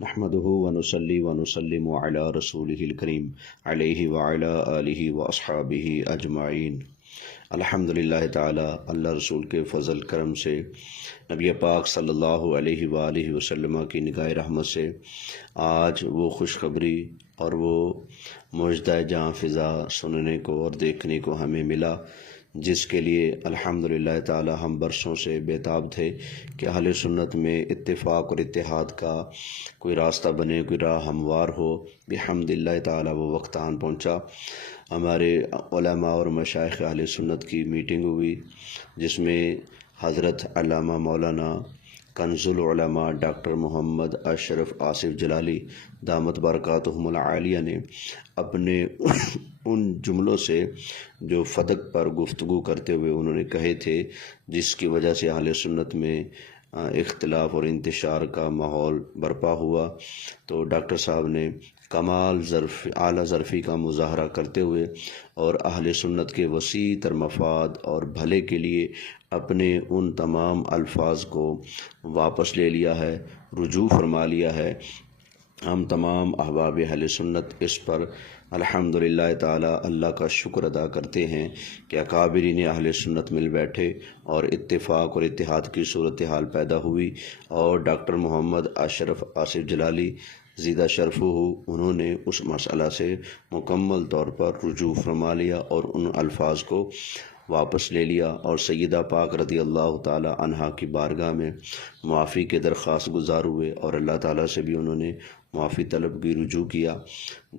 نحمده ونصلي ونسلم على رسوله الكريم علیہ وعلى آلہ واصحابہ اجمعین۔ الحمدللہ تعالی اللہ رسول کے فضل کرم سے، نبی پاک صلی اللہ علیہ وآلہ وسلم کی نگاہ رحمت سے آج وہ خوشخبری اور وہ معجزہ جاں فضا سننے کو اور دیکھنے کو ہمیں ملا، جس کے لیے الحمدللہ تعالی ہم برسوں سے بےتاب تھے کہ اہل سنت میں اتفاق اور اتحاد کا کوئی راستہ بنے، کوئی راہ ہموار ہو۔ بحمد اللہ تعالی وہ وقت آن پہنچا۔ ہمارے علماء اور مشائخ اہل سنت کی میٹنگ ہوئی، جس میں حضرت علامہ مولانا کنز العلماء ڈاکٹر محمد اشرف آصف جلالی دامت برکاتہم العالیہ نے اپنے ان جملوں سے جو فدق پر گفتگو کرتے ہوئے انہوں نے کہے تھے، جس کی وجہ سے اہل سنت میں اختلاف اور انتشار کا ماحول برپا ہوا، تو ڈاکٹر صاحب نے کمال اعلیٰ ظرفی کا مظاہرہ کرتے ہوئے اور اہل سنت کے وسیع تر مفاد اور بھلے کے لیے اپنے ان تمام الفاظ کو واپس لے لیا ہے، رجوع فرما لیا ہے۔ ہم تمام احباب اہل سنت اس پر الحمدللہ تعالی اللہ کا شکر ادا کرتے ہیں کہ اکابرین اہل سنت مل بیٹھے اور اتفاق اور اتحاد کی صورتحال پیدا ہوئی، اور ڈاکٹر محمد اشرف آصف جلالی زیدہ شرف ہو، انہوں نے اس مسئلہ سے مکمل طور پر رجوع فرما لیا اور ان الفاظ کو واپس لے لیا، اور سیدہ پاک رضی اللہ تعالی عنہا کی بارگاہ میں معافی کے درخواست گزار ہوئے، اور اللہ تعالیٰ سے بھی انہوں نے معافی طلب کی، رجوع کیا۔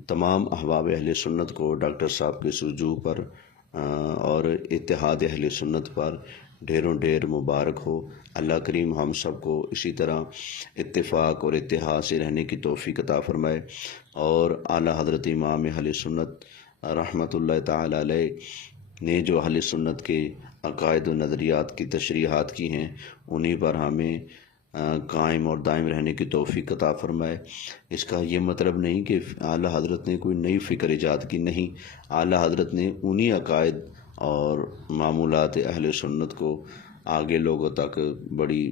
تمام احباب اہل سنت کو ڈاکٹر صاحب کے اس رجوع پر اور اتحاد اہل سنت پر ڈھیروں ڈھیر مبارک ہو۔ اللہ کریم ہم سب کو اسی طرح اتفاق اور اتحاد سے رہنے کی توفیق عطا فرمائے، اور اعلیٰ حضرت امام اہل سنت رحمۃ اللہ تعالی علیہ نے جو اہل سنت کے عقائد و نظریات کی تشریحات کی ہیں، انہی پر ہمیں قائم اور دائم رہنے کی توفیق عطا فرمائے۔ اس کا یہ مطلب نہیں کہ اعلیٰ حضرت نے کوئی نئی فکر ایجاد کی، نہیں، اعلیٰ حضرت نے انہی عقائد اور معمولات اہل سنت کو آگے لوگوں تک بڑی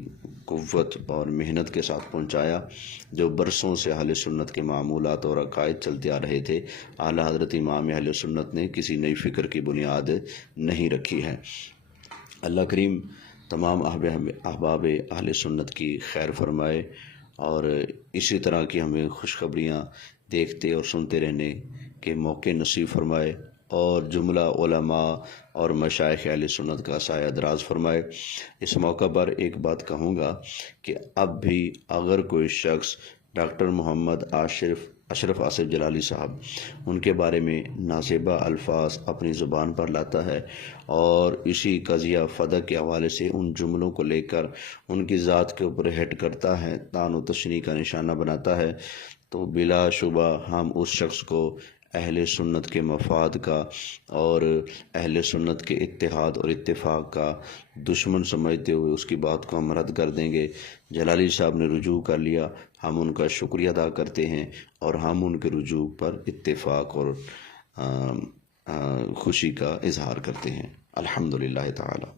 قوت اور محنت کے ساتھ پہنچایا، جو برسوں سے اہل سنت کے معمولات اور عقائد چلتے آ رہے تھے۔ اعلیٰ حضرت امام اہل سنت نے کسی نئی فکر کی بنیاد نہیں رکھی ہے۔ اللہ کریم تمام احباب اہل سنت کی خیر فرمائے، اور اسی طرح کی ہمیں خوشخبریاں دیکھتے اور سنتے رہنے کے موقع نصیب فرمائے، اور جملہ علماء اور مشائخ اہل سنت کا سایہ دراز فرمائے۔ اس موقع پر ایک بات کہوں گا کہ اب بھی اگر کوئی شخص ڈاکٹر محمد اشرف آصف جلالی صاحب ان کے بارے میں نازیبہ الفاظ اپنی زبان پر لاتا ہے، اور اسی قضیہ فدق کے حوالے سے ان جملوں کو لے کر ان کی ذات کے اوپر ہٹ کرتا ہے، طعن و تشنیع کا نشانہ بناتا ہے، تو بلا شبہ ہم اس شخص کو اہل سنت کے مفاد کا اور اہل سنت کے اتحاد اور اتفاق کا دشمن سمجھتے ہوئے اس کی بات کو ہم رد کر دیں گے۔ جلالی صاحب نے رجوع کر لیا، ہم ان کا شکریہ ادا کرتے ہیں، اور ہم ان کے رجوع پر اتفاق اور خوشی کا اظہار کرتے ہیں۔ الحمدللہ تعالی۔